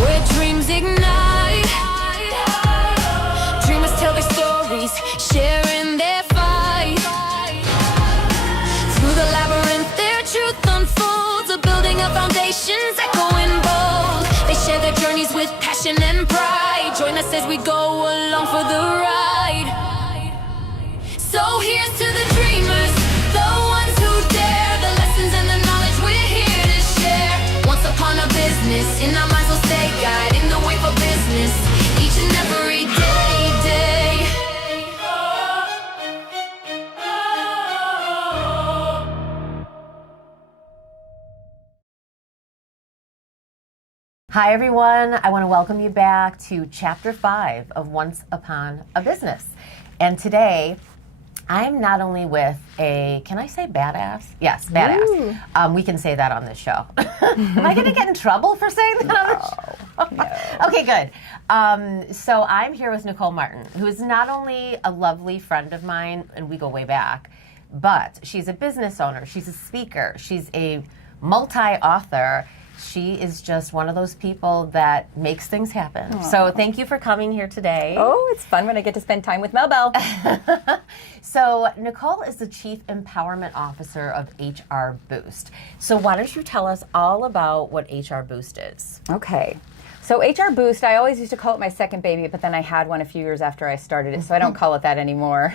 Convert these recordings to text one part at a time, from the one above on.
where dreams ignite. Dreamers tell their stories, sharing their fight. Through the labyrinth, their truth unfolds, a building of foundations, echoing bold. They share their journeys with passion and pride. Join us as we go along for the ride. So here's to the dreamers, the ones who dare, the lessons and the knowledge we're here to share. Once upon a business, in our minds will stay, guiding the way for business, each and every day. Hi everyone, I want to welcome you back to Chapter 5 of Once Upon a Business. And today, I'm not only with a, can I say badass? Yes, badass. We can say that on this show. Am I going to get in trouble for saying that on the show? No. Okay, good. So I'm here with Nicole Martin, who is not only a lovely friend of mine, and we go way back, but she's a business owner, she's a speaker, she's a multi-author. She is just one of those people that makes things happen. Aww. So thank you for coming here today. Oh, it's fun when I get to spend time with Mel B. So Nicole is the Chief Empowerment Officer of HRBoost. So why don't you tell us all about what HRBoost is? Okay. So HRBoost, I always used to call it my second baby, but then I had one a few years after I started it, so I don't call it that anymore.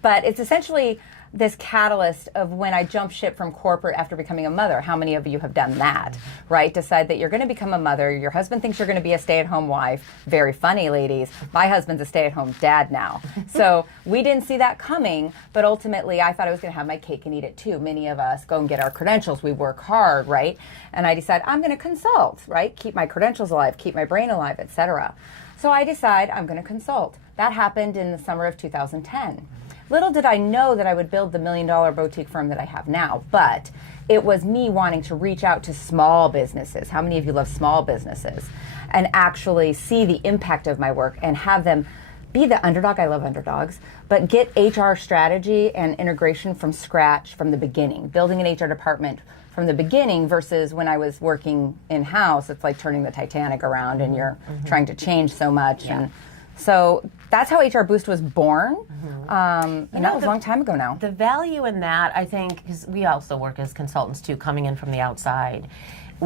But it's essentially this catalyst of when I jumped ship from corporate after becoming a mother. How many of you have done that, right? Decide that you're going to become a mother. Your husband thinks you're going to be a stay-at-home wife. Very funny, ladies. My husband's a stay-at-home dad now. So we didn't see that coming, but ultimately I thought I was going to have my cake and eat it too. Many of us go and get our credentials. We work hard, right? And I decided I'm going to consult, right? Keep my credentials alive, keep my brain alive, etc. So I decide I'm going to consult. That happened in the summer of 2010. Little did I know that I would build the $1 million boutique firm that I have now, but it was me wanting to reach out to small businesses. How many of you love small businesses? And actually see the impact of my work and have them be the underdog. I love underdogs, but get HR strategy and integration from scratch from the beginning, building an HR department from the beginning versus when I was working in-house, it's like turning the Titanic around and you're trying to change so much. Yeah. And so that's how HRBoost was born. And that was a long time ago now. The value in that, I think, because we also work as consultants too, coming in from the outside.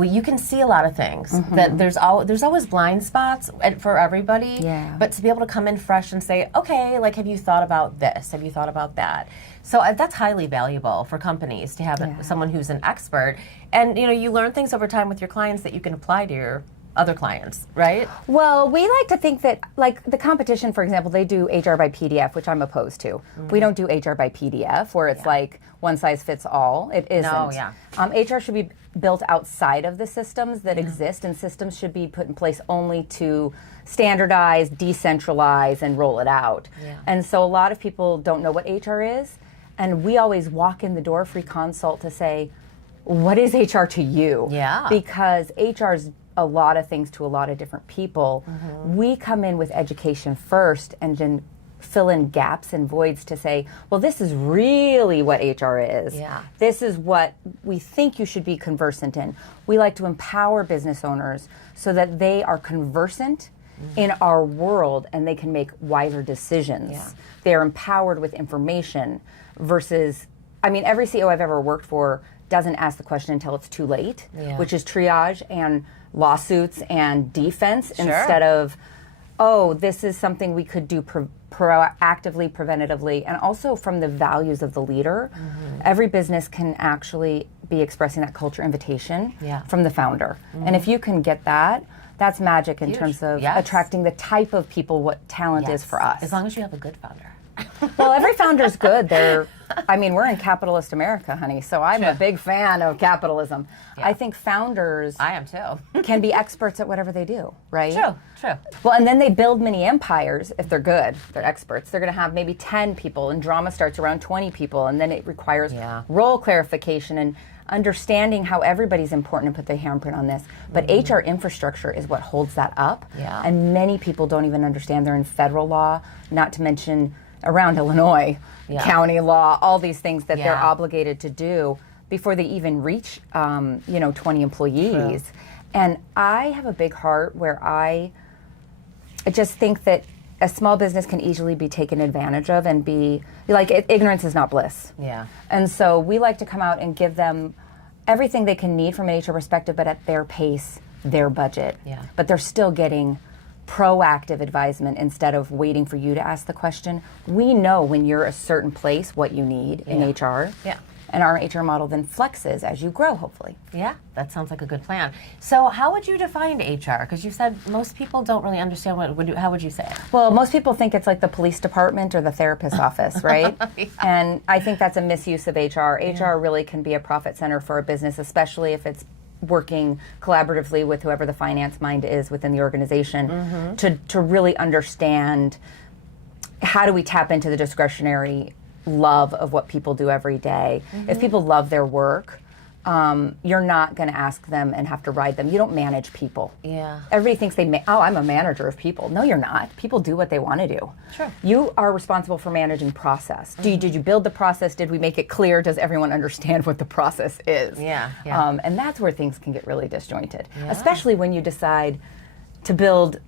You can see a lot of things. That there's always blind spots for everybody. Yeah. But to be able to come in fresh and say, okay, like, have you thought about this? Have you thought about that? So that's highly valuable for companies to have someone who's an expert. And you learn things over time with your clients that you can apply to your other clients, right? Well, we like to think that, like the competition, for example, they do HR by PDF, which I'm opposed to. We don't do HR by PDF, where it's like one size fits all. It isn't. No, yeah. HR should be built outside of the systems that exist, and systems should be put in place only to standardize, decentralize, and roll it out. Yeah. And so a lot of people don't know what HR is, and we always walk in the door, free consult, to say, what is HR to you? Yeah. Because HR's a lot of things to a lot of different people. We come in with education first and then fill in gaps and voids to say, well, this is really what HR is. Yeah. This is what we think you should be conversant in. We like to empower business owners so that they are conversant in our world and they can make wiser decisions. Yeah. They're empowered with information versus, every CEO I've ever worked for doesn't ask the question until it's too late, which is triage and lawsuits and defense instead of, oh, this is something we could do proactively, preventatively, and also from the values of the leader. Every business can actually be expressing that culture invitation from the founder. And if you can get that, that's magic in terms of attracting the type of people what talent is for us. As long as you have a good founder. Well, every founder's good. We're in capitalist America, honey, so I'm a big fan of capitalism. Yeah. I think founders I am too. can be experts at whatever they do, right? True. Well, and then they build mini empires if they're good, they're experts. They're going to have maybe 10 people, and drama starts around 20 people, and then it requires role clarification and understanding how everybody's important and put their handprint on this. But HR infrastructure is what holds that up. Yeah. And many people don't even understand they're in federal law, not to mention around Illinois, county law, all these things that they're obligated to do before they even reach 20 employees. True. And I have a big heart where I just think that a small business can easily be taken advantage of and be, like, ignorance is not bliss. Yeah. And so we like to come out and give them everything they can need from an HR perspective, but at their pace, their budget. Yeah. But they're still getting proactive advisement instead of waiting for you to ask the question. We know when you're a certain place what you need in HR. Yeah. And our HR model then flexes as you grow, hopefully. Yeah, that sounds like a good plan. So how would you define HR? Because you said most people don't really understand how would you say it? Well, most people think it's like the police department or the therapist's office, right? Yeah. And I think that's a misuse of HR. HR really can be a profit center for a business, especially if it's working collaboratively with whoever the finance mind is within the organization to really understand how do we tap into the discretionary love of what people do every day. If people love their work, you're not going to ask them and have to ride them. You don't manage people. Yeah. Everybody thinks I'm a manager of people. No, you're not. People do what they want to do. Sure. You are responsible for managing process. Did you build the process? Did we make it clear? Does everyone understand what the process is? Yeah. And that's where things can get really disjointed, especially when you decide to build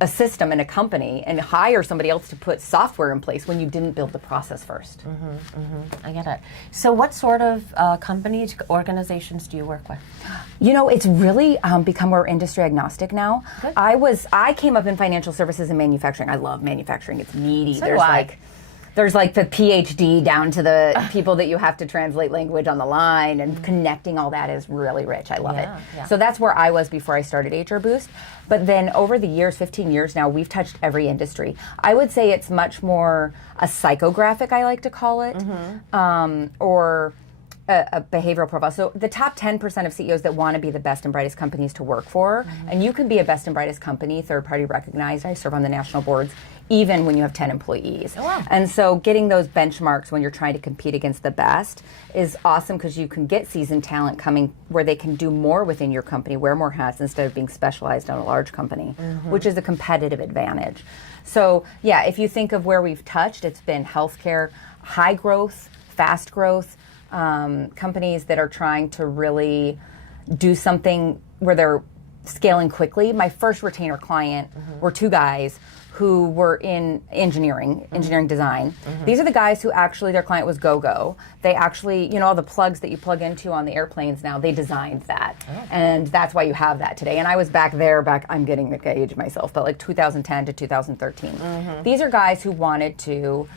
a system in a company and hire somebody else to put software in place when you didn't build the process first. I get it. So what sort of companies, organizations do you work with? You know, it's really become more industry agnostic now. Good. I came up in financial services and manufacturing. I love manufacturing. It's meaty. So do I. There's like the PhD down to the people that you have to translate language on the line, and connecting all that is really rich. I love it. Yeah. So that's where I was before I started HRBoost. But then over the years, 15 years now, we've touched every industry. I would say it's much more a psychographic, I like to call it, or a behavioral profile. So the top 10% of CEOs that want to be the best and brightest companies to work for, and you can be a best and brightest company, third party recognized. I serve on the national boards, even when you have 10 employees. Oh, wow. And so getting those benchmarks when you're trying to compete against the best is awesome, because you can get seasoned talent coming where they can do more within your company, wear more hats instead of being specialized on a large company, which is a competitive advantage. So yeah, if you think of where we've touched, it's been healthcare, high growth, fast growth, companies that are trying to really do something where they're scaling quickly. My first retainer client were two guys who were in engineering design. These are the guys who actually, their client was GoGo. They actually, all the plugs that you plug into on the airplanes now, they designed that. And that's why you have that today. And I was back, I'm getting the age myself, but like 2010 to 2013. These are guys who wanted to,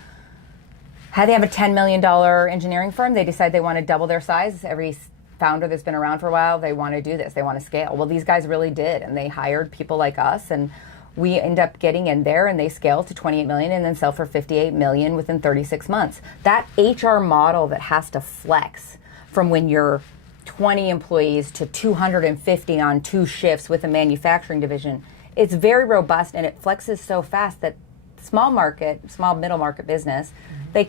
they have a $10 million engineering firm. They decide they want to double their size. Every founder that's been around for a while, they want to do this. They want to scale. Well, these guys really did, and they hired people like us, and we end up getting in there, and they scale to 28 million and then sell for 58 million within 36 months. That HR model that has to flex from when you're 20 employees to 250 on 2 shifts with a manufacturing division, it's very robust, and it flexes so fast that small middle market business, they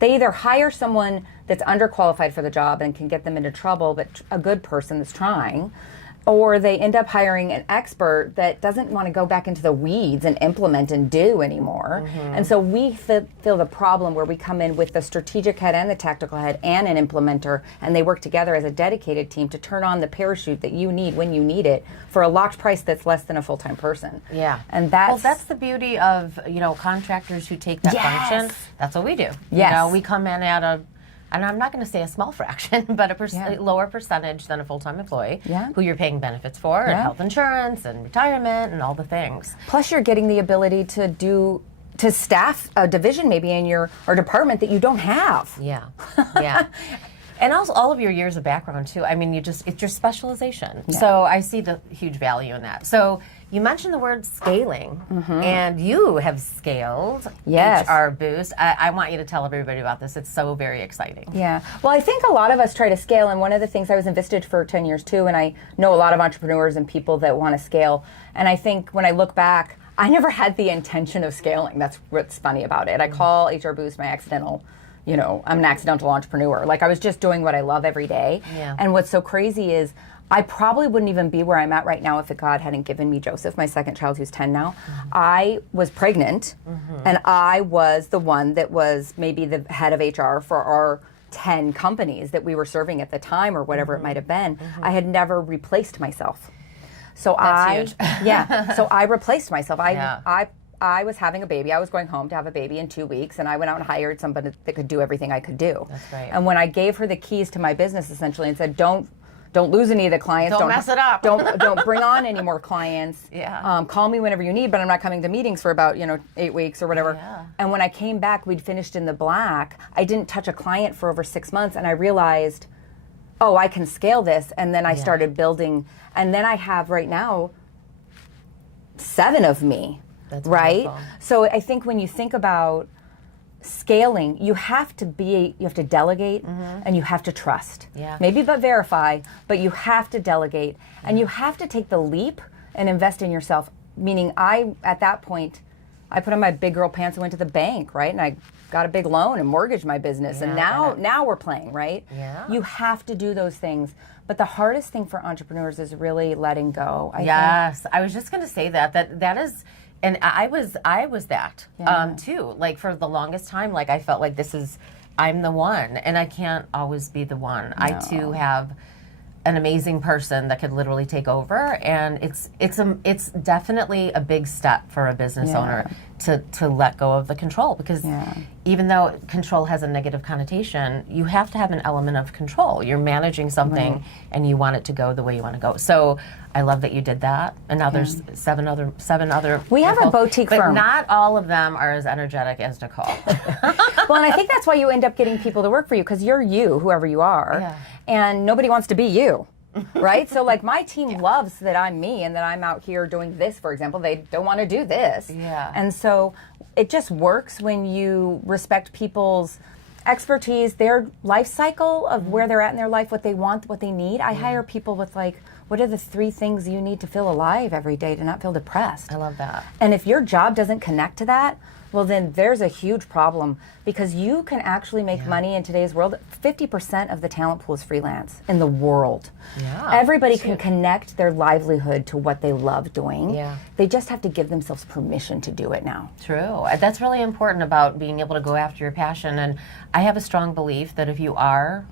either hire someone that's underqualified for the job and can get them into trouble, but a good person that's trying, or they end up hiring an expert that doesn't want to go back into the weeds and implement and do anymore. And so we feel the problem where we come in with the strategic head and the tactical head and an implementer, and they work together as a dedicated team to turn on the parachute that you need when you need it for a locked price that's less than a full-time person. Yeah. And that's the beauty of, contractors who take that function. That's what we do. Yes. We come in at and I'm not going to say a small fraction, but a lower percentage than a full-time employee who you're paying benefits for, and health insurance and retirement and all the things. Plus you're getting the ability to staff a division maybe in your department that you don't have. Yeah. And also all of your years of background too. I mean, it's your specialization. Yeah. So I see the huge value in that. So you mentioned the word scaling, and you have scaled HRBoost. I want you to tell everybody about this. It's so very exciting. Yeah. Well, I think a lot of us try to scale, and one of the things, I was in Vistage for 10 years too, and I know a lot of entrepreneurs and people that want to scale. And I think when I look back, I never had the intention of scaling. That's what's funny about it. I call HRBoost my accidental, I'm an accidental entrepreneur. Like, I was just doing what I love every day. Yeah. And what's so crazy is I probably wouldn't even be where I'm at right now if God hadn't given me Joseph, my second child, who's 10 now. I was pregnant, and I was the one that was maybe the head of HR for our 10 companies that we were serving at the time or whatever it might have been. I had never replaced myself. So That's huge. yeah, so I replaced myself. Yeah. I was having a baby. I was going home to have a baby in 2 weeks, and I went out and hired somebody that could do everything I could do. That's right. And when I gave her the keys to my business, essentially, and said, "Don't lose any of the clients. Don't mess it up. don't bring on any more clients. Yeah. Call me whenever you need, but I'm not coming to meetings for about 8 weeks or whatever." Yeah. And when I came back, we'd finished in the black. I didn't touch a client for over 6 months, and I realized, oh, I can scale this. And then I started building, and then I have right now 7 of me. That's right. wonderful. So I think when you think about scaling, you have to delegate and you have to trust. Yeah. Maybe but verify, but you have to delegate and you have to take the leap and invest in yourself. Meaning at that point, I put on my big girl pants and went to the bank, right? And I got a big loan and mortgaged my business. And now we're playing, right? Yeah. You have to do those things. But the hardest thing for entrepreneurs is really letting go. I think. I was just going to say that is, and I was that too. Like for the longest time, like I felt like I'm the one, and I can't always be the one. No. I too have an amazing person that could literally take over, and it's definitely a big step for a business owner to let go of the control, because even though control has a negative connotation, you have to have an element of control. You're managing something and you want it to go the way you want to go. So I love that you did that, and now there's seven other. We have a boutique firm, but not all of them are as energetic as Nicole. Well, and I think that's why you end up getting people to work for you, because you're you, whoever you are, and nobody wants to be you. Right? So like my team loves that I'm me and that I'm out here doing this, for example. They don't want to do this. Yeah. And so it just works when you respect people's expertise, their life cycle of where they're at in their life, what they want, what they need. I hire people with like, what are the 3 things you need to feel alive every day to not feel depressed? I love that. And if your job doesn't connect to that, well, then there's a huge problem, because you can actually make money in today's world. 50% of the talent pool is freelance in the world. Yeah. Everybody can connect their livelihood to what they love doing. Yeah. They just have to give themselves permission to do it now. True. That's really important about being able to go after your passion. And I have a strong belief that if you are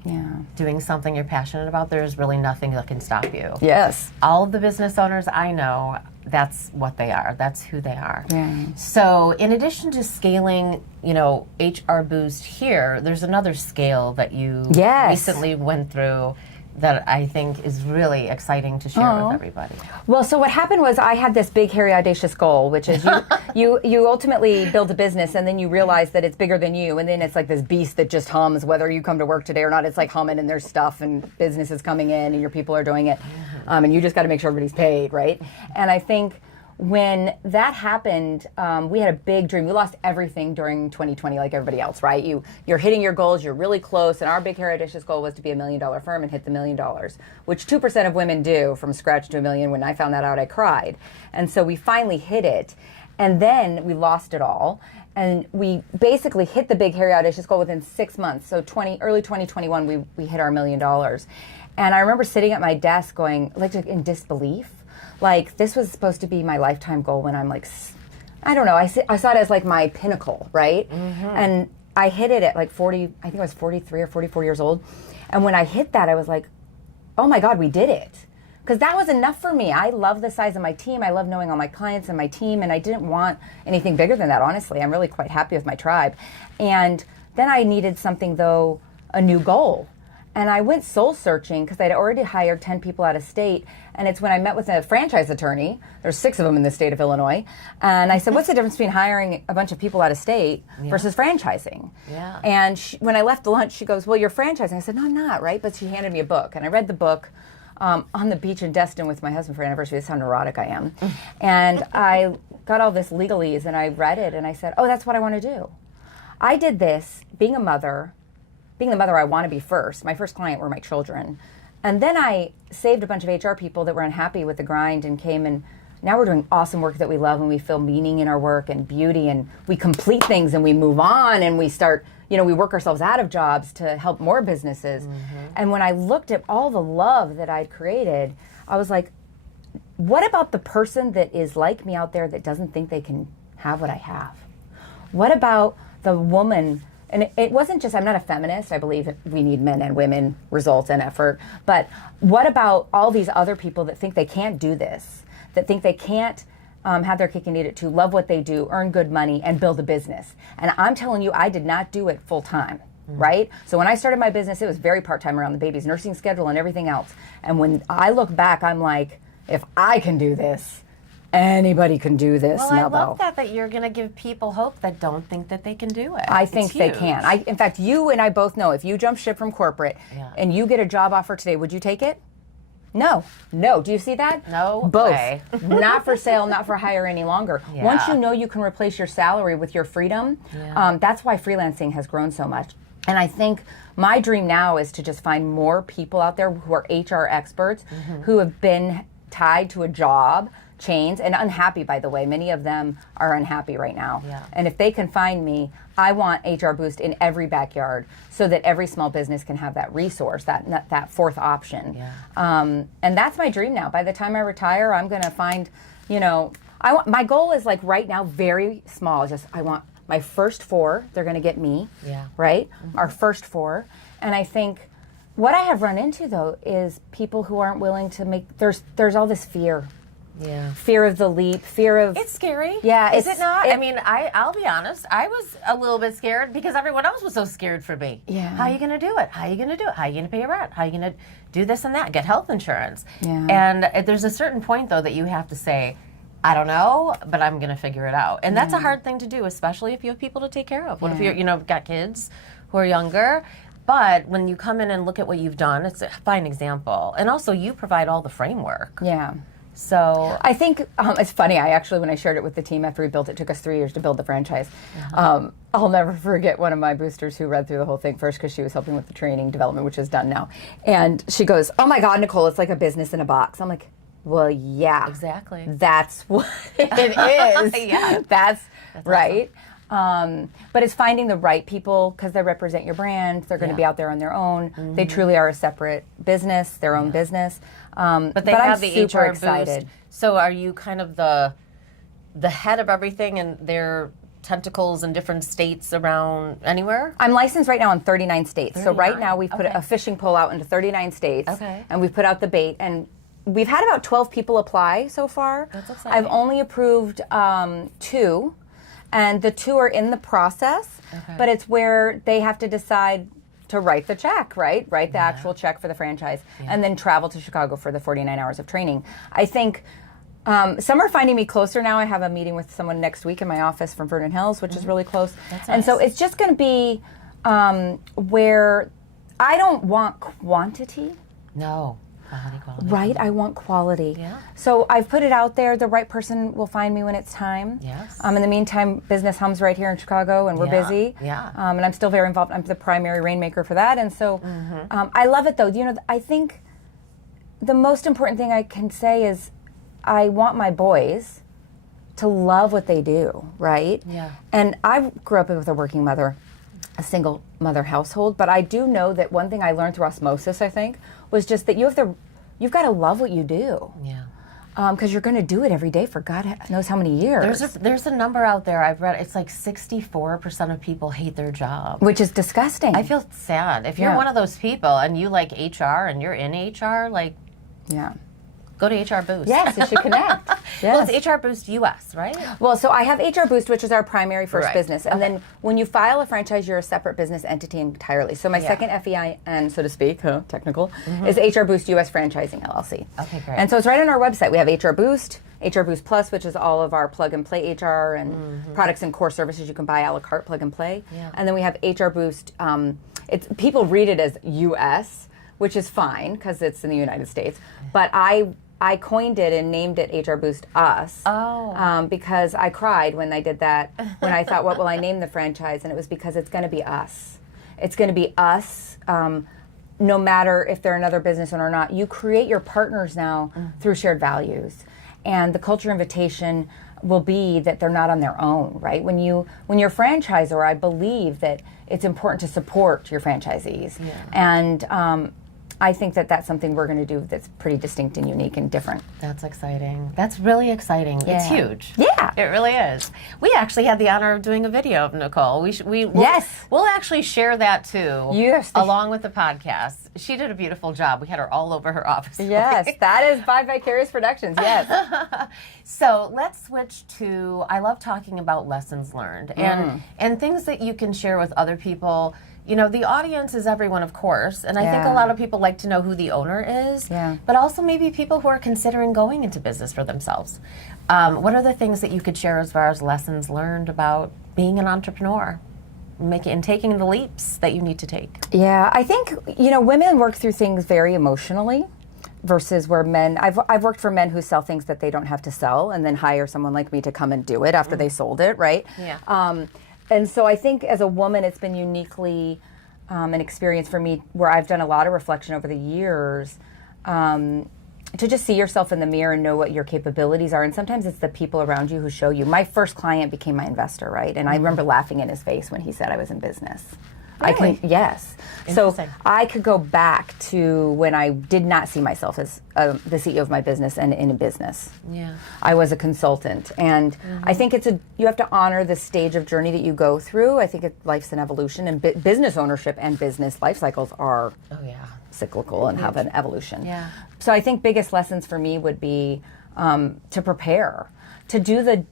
doing something you're passionate about, there's really nothing that can stop you. Yes. All of the business owners I know, that's what they are. That's who they are. Yeah. So in addition to scaling, HRBoost here, there's another scale that you recently went through that I think is really exciting to share with everybody. Well, so what happened was I had this big, hairy, audacious goal, which is you ultimately build a business and then you realize that it's bigger than you, and then it's like this beast that just hums whether you come to work today or not. It's like humming, and there's stuff and business is coming in and your people are doing it, and you just got to make sure everybody's paid, right? And I think when that happened, we had a big dream. We lost everything during 2020 like everybody else, right? You're hitting your goals, you're really close, and our big, hairy, audacious goal was to be $1 million firm and hit the $1 million, which 2% of women do from scratch to $1 million. When I found that out, I cried. And so we finally hit it, and then we lost it all. And we basically hit the big, hairy, audacious goal within 6 months. So early 2021, we hit our $1 million. And I remember sitting at my desk going, like, in disbelief. Like, this was supposed to be my lifetime goal when I'm like, I don't know, I saw it as like my pinnacle, right? And I hit it at like 40, I think I was 43 or 44 years old. And when I hit that, I was like, oh my God, we did it. Because that was enough for me. I love the size of my team. I love knowing all my clients and my team. And I didn't want anything bigger than that, honestly. I'm really quite happy with my tribe. And then I needed something, though, a new goal. And I went soul searching because I'd already hired 10 people out of state. And it's when I met with a franchise attorney. There's 6 of them in the state of Illinois. And I said, what's the difference between hiring a bunch of people out of state versus franchising? Yeah. And when I left the lunch, she goes, well, you're franchising. I said, no, I'm not, right? But she handed me a book. And I read the book on the beach in Destin with my husband for anniversary. This is how neurotic I am. And I got all this legalese and I read it and I said, oh, that's what I want to do. I did this being a mother, being the mother I want to be first. My first client were my children. And then I saved a bunch of HR people that were unhappy with the grind and came, and now we're doing awesome work that we love, and we feel meaning in our work and beauty, and we complete things and we move on and we start, we work ourselves out of jobs to help more businesses. And when I looked at all the love that I'd created, I was like, what about the person that is like me out there that doesn't think they can have what I have? What about the woman and it wasn't just, I'm not a feminist, I believe we need men and women, results and effort, but what about all these other people that think they can't do this, that think they can't have their cake and eat it too, love what they do, earn good money, and build a business? And I'm telling you, I did not do it full time. Right? So when I started my business, it was very part-time around the baby's nursing schedule and everything else. And when I look back, I'm like, if I can do this, anybody can do this. Well, Melbo. I love that you're going to give people hope that don't think that they can do it. I think they can. In fact, you and I both know if you jump ship from corporate and you get a job offer today, would you take it? No. Do you see that? No Both. way. Not for sale, not for hire any longer. Yeah. Once you know you can replace your salary with your freedom, that's why freelancing has grown so much. And I think my dream now is to just find more people out there who are HR experts who have been tied to a job, chains, and unhappy, by the way. Many of them are unhappy right now. Yeah. And if they can find me, I want HRBoost in every backyard so that every small business can have that resource, that fourth option. Yeah. And that's my dream now. By the time I retire, I'm going to find, my goal is like right now very small. I want my first 4, they're going to get me, right? Our first 4. And I think what I have run into, though, is people who aren't willing to make, there's all this fear. Yeah. Fear of the leap, fear of... It's scary. Yeah. Is it not? I mean, I'll be honest. I was a little bit scared because everyone else was so scared for me. Yeah. How are you going to do it? How are you going to do it? How are you going to pay your rent? How are you going to do this and that? Get health insurance. Yeah. And there's a certain point, though, that you have to say, I don't know, but I'm going to figure it out. And that's a hard thing to do, especially if you have people to take care of. What if you're, got kids who are younger? But when you come in and look at what you've done, it's a fine example. And also, you provide all the framework. Yeah. So I think it's funny. When I shared it with the team after we built it, took us 3 years to build the franchise. I'll never forget one of my boosters who read through the whole thing first because she was helping with the training development, which is done now. And she goes, "Oh my God, Nicole, it's like a business in a box." I'm like, "Well, yeah, exactly. That's what it is. Yeah. That's right." But it's finding the right people because they represent your brand. They're going to be out there on their own. They truly are a separate business, their own business. But they have the super HR excited. Boost. So are you kind of the head of everything and their tentacles in different states around anywhere? I'm licensed right now in 39 states. 39. So right now we've put a fishing pole out into 39 states. Okay. And we've put out the bait. And we've had about 12 people apply so far. That's exciting. I've only approved 2. And the 2 are in the process. Okay. But it's where they have to decide to write the check, right? Write the actual check for the franchise, and then travel to Chicago for the 49 hours of training. I think some are finding me closer now. I have a meeting with someone next week in my office from Vernon Hills, which is really close. That's and so nice. it's just going to be where I don't want quantity. No. Quality. Right, I want quality. Yeah. So I've put it out there. The right person will find me when it's time. Yes. In the meantime, business hums right here in Chicago, and we're busy. Yeah. And I'm still very involved. I'm the primary rainmaker for that, and so I love it. Though, I think the most important thing I can say is I want my boys to love what they do. Right. Yeah. And I grew up with a working mother, a single mother household, but I do know that one thing I learned through osmosis, I think, was just that you've got to love what you do. Yeah. Because you're going to do it every day for God knows how many years. There's a number out there I've read. It's like 64% of people hate their job. Which is disgusting. I feel sad. If you're one of those people and you like HR and you're in HR, yeah. Go to HRBoost. Yes, you should connect. Yes. Well, it's HRBoost US, right? Well, so I have HRBoost, which is our primary first Right. business. And then when you file a franchise, you're a separate business entity entirely. So my second FEIN, so to speak, technical, is HRBoost US Franchising LLC. Okay, great. And so it's right on our website. We have HRBoost, HRBoost Plus, which is all of our plug-and-play HR and products and core services you can buy a la carte, plug-and-play. Yeah. And then we have HRBoost. People read it as US, which is fine because it's in the United States. But I coined it and named it HRBoost Us. Because I cried when I did that, when I thought, what will I name the franchise? And it was because it's going to be us. It's going to be us, no matter if they're another business owner or not. You create your partners now through shared values. And the culture invitation will be that they're not on their own, right? When you're a franchisor, I believe that it's important to support your franchisees. Yeah. And I think that that's something we're going to do that's pretty distinct and unique and different. That's exciting. That's really exciting. It's huge. Yeah. It really is. We actually had the honor of doing a video of Nicole. We'll actually share that too, along with the podcast. She did a beautiful job. We had her all over her office. Yes, that is by Vicarious Productions, yes. So let's switch to, I love talking about lessons learned and things that you can share with other people. You know, the audience is everyone, of course, and I think a lot of people like to know who the owner is, but also maybe people who are considering going into business for themselves. What are the things that you could share as far as lessons learned about being an entrepreneur? And taking the leaps that you need to take? Yeah, I think, you know, women work through things very emotionally versus where men, I've worked for men who sell things that they don't have to sell and then hire someone like me to come and do it after they sold it, right? Yeah. And so I think as a woman, it's been uniquely an experience for me where I've done a lot of reflection over the years to just see yourself in the mirror and know what your capabilities are. And sometimes it's the people around you who show you. My first client became my investor, right? And I remember laughing in his face when he said I was in business. Really? Yes. So I could go back to when I did not see myself as the CEO of my business and in a business. Yeah. I was a consultant. And I think you have to honor the stage of journey that you go through. I think life's an evolution, and business ownership and business life cycles are cyclical and have an evolution. Yeah. So I think biggest lessons for me would be to prepare, to do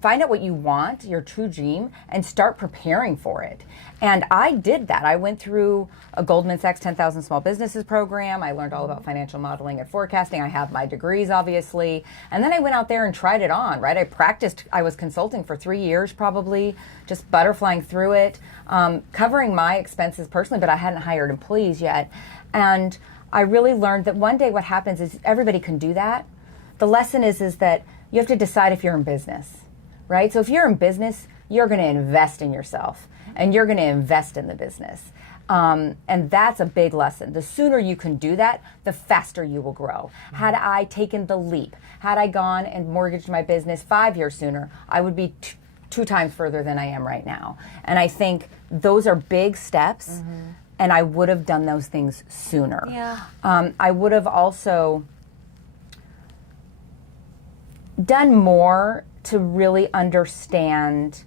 find out what you want, your true dream, and start preparing for it. And I did that. I went through a Goldman Sachs 10,000 Small Businesses program. I learned all about financial modeling and forecasting. I have my degrees, obviously. And then I went out there and tried it on, right? I practiced. I was consulting for 3 years probably, just butterflying through it, covering my expenses personally, but I hadn't hired employees yet. And I really learned that one day what happens is everybody can do that. The lesson is that you have to decide if you're in business. Right? So if you're in business, you're going to invest in yourself and you're going to invest in the business. And that's a big lesson. The sooner you can do that, the faster you will grow. Had I taken the leap, had I gone and mortgaged my business 5 years sooner, I would be two times further than I am right now. And I think those are big steps, and I would have done those things sooner. Yeah. I would have also done more to really understand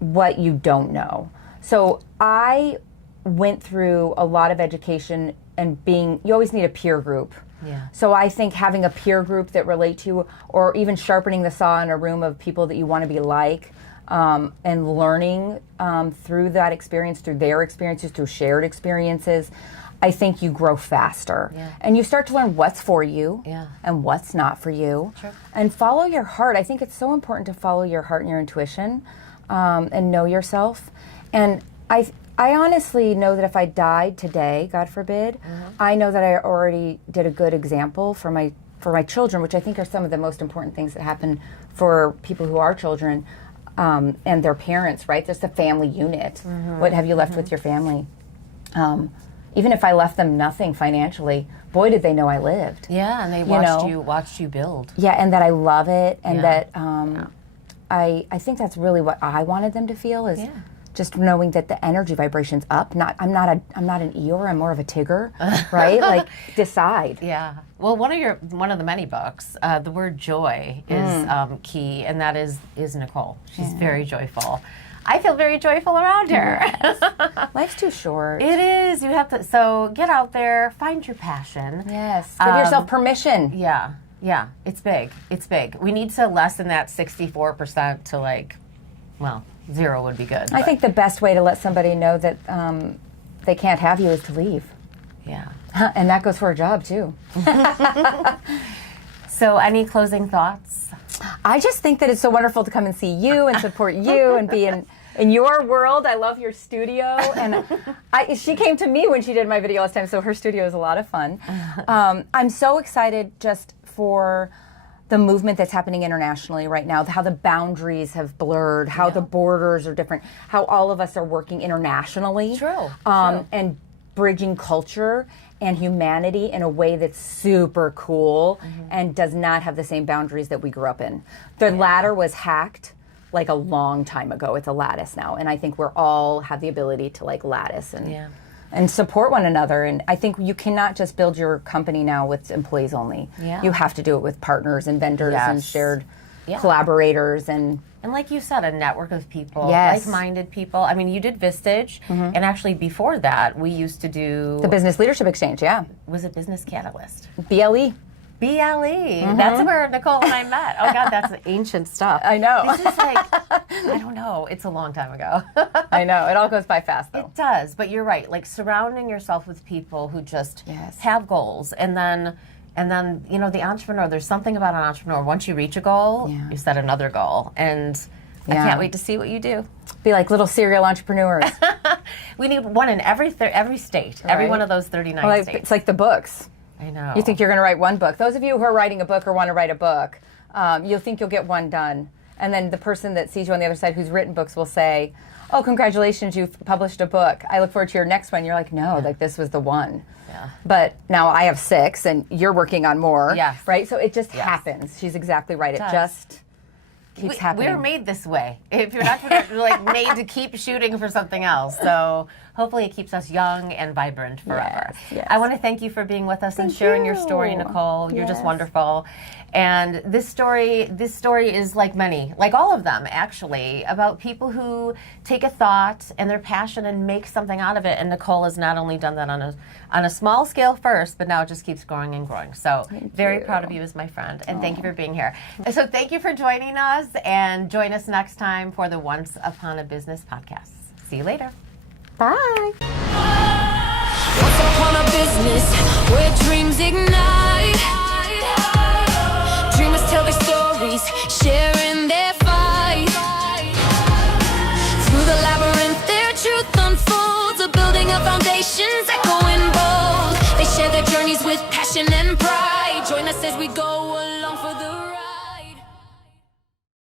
what you don't know. So I went through a lot of education and you always need a peer group. Yeah. So I think having a peer group that relate to you, or even sharpening the saw in a room of people that you want to be like, and learning through that experience, through their experiences, through shared experiences, I think you grow faster. Yeah. And you start to learn what's for you and what's not for you. Sure. And follow your heart. I think it's so important to follow your heart and your intuition, and know yourself. And I honestly know that if I died today, God forbid, I know that I already did a good example for my children, which I think are some of the most important things that happen for people who are children, and their parents, right? There's the family unit. What have you left with your family? Even if I left them nothing financially, boy, did they know I lived. Yeah, and they watched you build. Yeah, and that I love it, and that I think that's really what I wanted them to feel is just knowing that the energy vibration's up. I'm not an Eeyore, I'm more of a Tigger, right? Like decide. Yeah. Well, one of the many books, the word joy is key, and that is Nicole. She's very joyful. I feel very joyful around her. Yes. Life's too short. It is. You have to. So get out there, find your passion. Yes. Give yourself permission. Yeah. Yeah. It's big. It's big. We need to lessen that 64% to 0 would be good. I think the best way to let somebody know that they can't have you is to leave. Yeah. And that goes for a job too. So any closing thoughts? I just think that it's so wonderful to come and see you and support you and be in your world. I love your studio, and she came to me when she did my video last time, so her studio is a lot of fun. I'm so excited just for the movement that's happening internationally right now, how the boundaries have blurred, how the borders are different, how all of us are working internationally. True. And bridging culture and humanity in a way that's super cool and does not have the same boundaries that we grew up in. The ladder was hacked like a long time ago. It's a lattice now, and I think we're all have the ability to lattice and and support one another. And I think you cannot just build your company now with employees only. Yeah. You have to do it with partners and vendors and Yes. shared Yeah. collaborators and like you said, a network of people, Yes. like-minded people. I mean, you did Vistage, and actually before that, we used to do, the Business Leadership Exchange. Yeah. was it Business Catalyst? BLE. BLE. That's where Nicole and I met. Oh God, that's ancient stuff. I know. This is like, I don't know. It's a long time ago. I know. It all goes by fast though. It does, but you're right. Like surrounding yourself with people who just Yes. have goals, and then you know, the entrepreneur. There's something about an entrepreneur. Once you reach a goal, Yeah. you set another goal, and I Yeah. can't wait to see what you do. Be like little serial entrepreneurs. We need one in every state, every Right. one of those 39 Like, states. it's like the books. I know. You think you're going to write one book. Those of you who are writing a book or want to write a book, you'll think you'll get one done. And then the person that sees you on the other side who's written books will say, oh, congratulations, you've published a book. I look forward to your next one. You're like, no, like this was the one. Yeah. But now I have 6 and you're working on more. Yes. Right? So it just Yes. happens. She's exactly right. It does. just keeps happening. We're made this way. If you're not you're like made to keep shooting for something else. So hopefully it keeps us young and vibrant forever. Yes, yes. I want to thank you for being with us and sharing your story, you. Nicole. You're just Yes. wonderful. And this story is like many, like all of them actually, about people who take a thought and their passion and make something out of it. And Nicole has not only done that on a small scale first, but now it just keeps growing and growing. So very proud of you as my friend, and thank you for being here. So thank you for joining us, and join us next time for the Once Upon a Business podcast. See you later. Bye. Once upon a business where dreams ignite. Dreamers tell their stories, sharing their fight. Through the labyrinth, their truth unfolds. A building of foundations, echoing bold. They share their journeys with passion and pride. Join us as we go along.